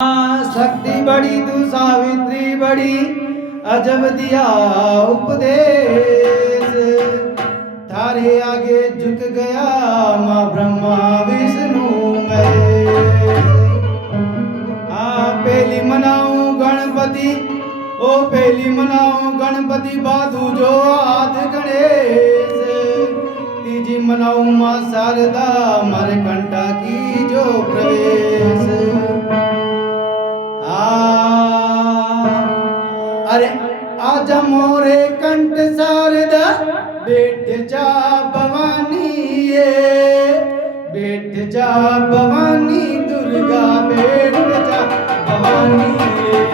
शक्ति बड़ी तू सावित्री बड़ी अजब दिया उपदेश। थारे आगे झुक गया माँ ब्रह्मा विष्णु महेश। पहली मनाऊं गणपति ओ पहली मनाऊं गणपति बाधू जो आद गणेश। तीजी मनाऊं माँ शारदा मरकंटा की जो प्रवेश। अरे आजा मोरे कंठ शारदा बैठ जा भवानी ये बैठ जा भवानी दुर्गा बैठ जा भवानी ये।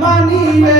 मानिए